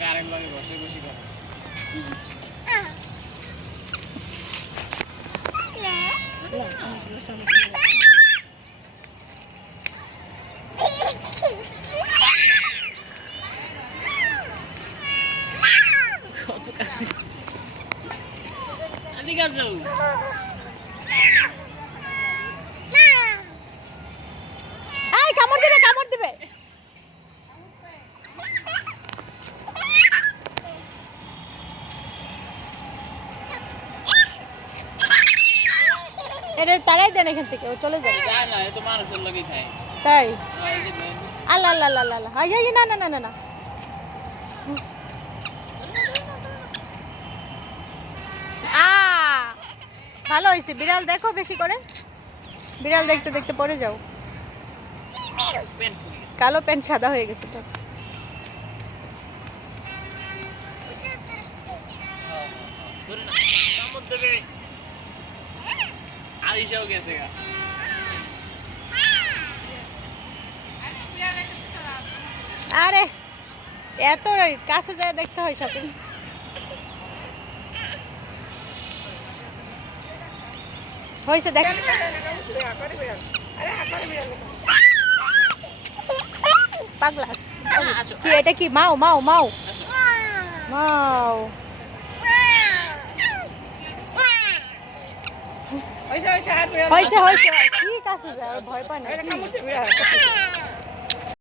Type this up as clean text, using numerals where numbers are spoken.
গারের লগে বসে বসে করে কত কাছে ঠিক আছে এই কামড় দিবে এটা তারাই দেন এখান থেকে ও চলে যাবে না এ তো মানুষের লগেই খায় তাই আল্লাহ আল্লাহ আল্লাহ আল্লাহ হাই হাই না না না না না ভালো হয়েছে বিড়াল দেখো বেশি করে বিড়াল দেখতে দেখতে পড়ে যাও কালো প্যান্ট সাদা হয়ে গেছে তো আরে এত কাছে যায় দেখতে হয় সাথে হয়েছে দেখ পাগলা কি এটা কি মাও মাও মাও মাও হয়েছে ঠিক আছে ভয় পায় না